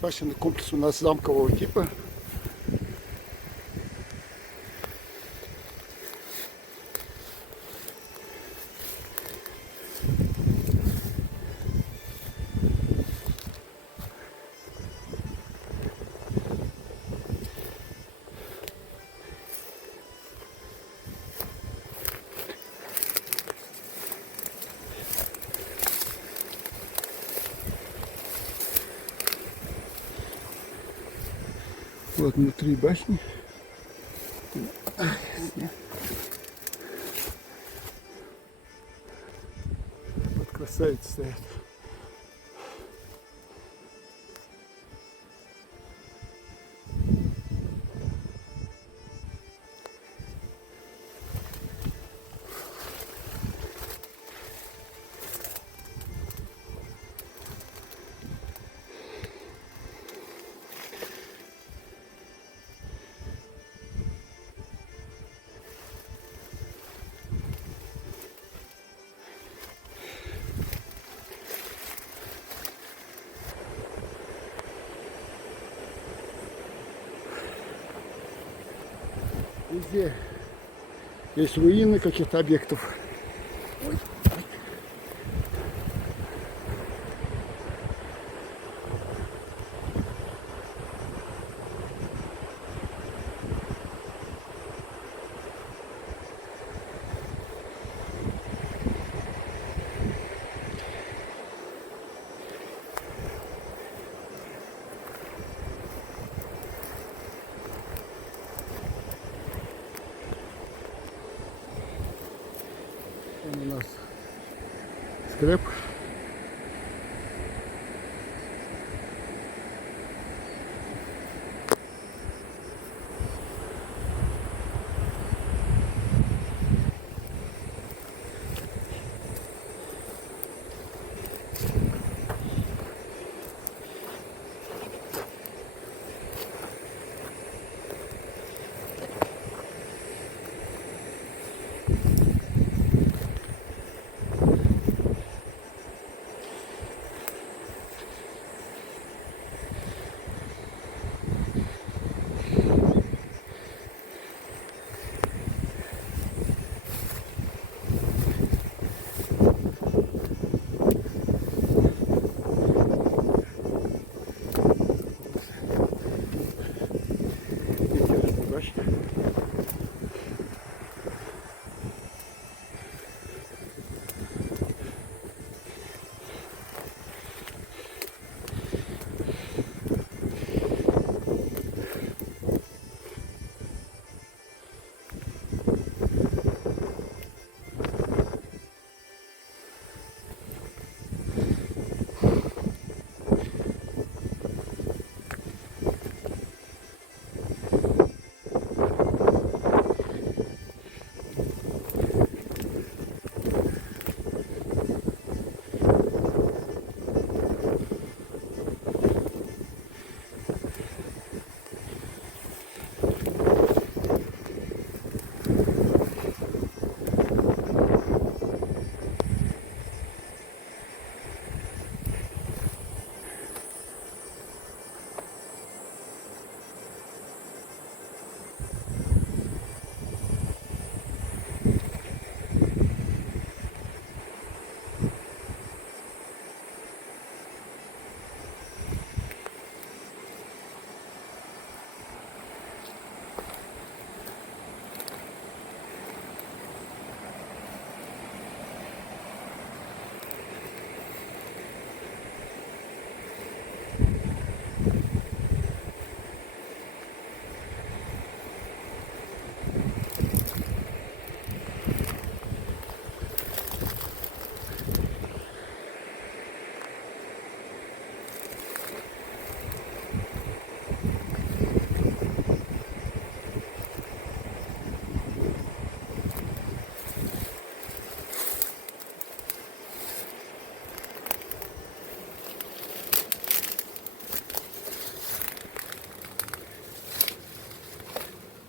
Башенный комплекс у нас замкового типа. Вот внутри башни. Вот красавицы стоят. Везде есть руины каких-то объектов. Ой. Там у нас склеп.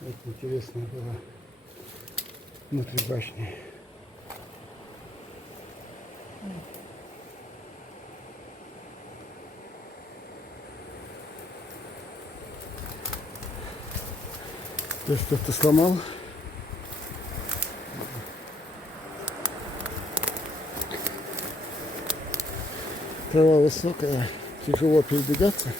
Вот интересно было внутри башни. То есть кто-то сломал. Трава высокая, тяжело передвигаться.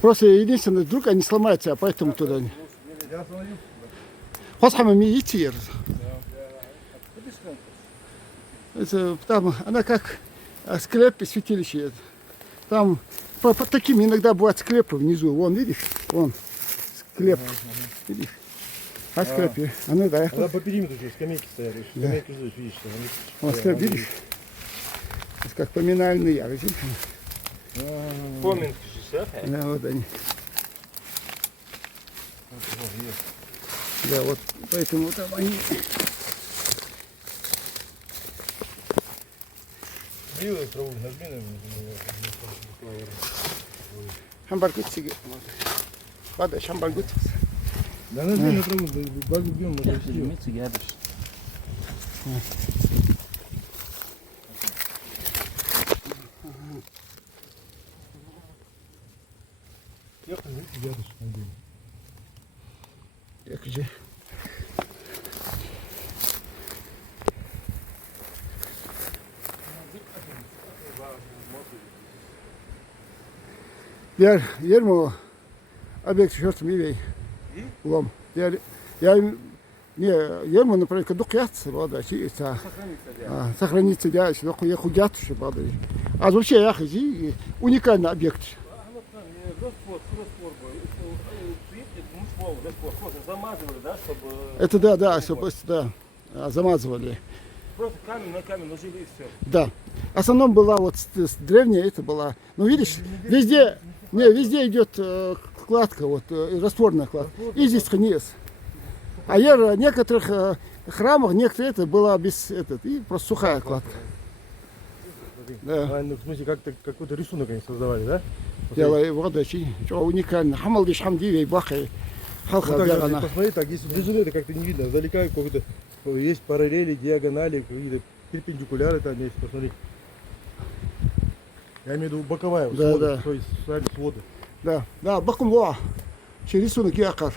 Просто единственное, вдруг они сломаются, а поэтому туда не. Это, там она как склеп и святилище. Там по таким иногда бывают склепы внизу. Вон, видишь? Вон склеп. Видишь? А склепе. А ну да. По периметру скамейки стояли. Скамейки здесь, видишь, что они. Вон склеп, видишь? Это как поминальный яр. Поминки же, да, вот они. Да, вот поэтому там они. Белые траву нажми, Хамбаргут сиги. Вода шамбаргут. Да нажми на траву, багу бьем, можно Filmezi gelmiş. Jak gdzie? Diğer yer mi o? Объект четвертый милей. Лом. Diğer yer mi например, дукятся, вода, сохранится, да, если худят, вода. А вообще яхи, уникальный объект. Замазывали, да, чтобы... Это да, чтобы да, замазывали. Просто камень на камень ложили и все. Да. В основном была вот древняя, это была. Ну видишь, везде идет кладка, вот растворная кладка. И здесь низ. А в некоторых храмах некоторые это была без и просто сухая кладка. Да. А, ну, в смысле, как-то какой-то рисунок они создавали, да? Делай вода, уникально. Хамал диш хамдивей бахай. Вот Халха так, диагонал. посмотри, так, если длину это как-то не видно, издалека какой-то есть параллели, диагонали, какие-то перпендикуляры там есть, посмотри. Я имею в виду боковая, Да, своды, да. то есть сами своды. Да, бакум ва. Рисунок якор.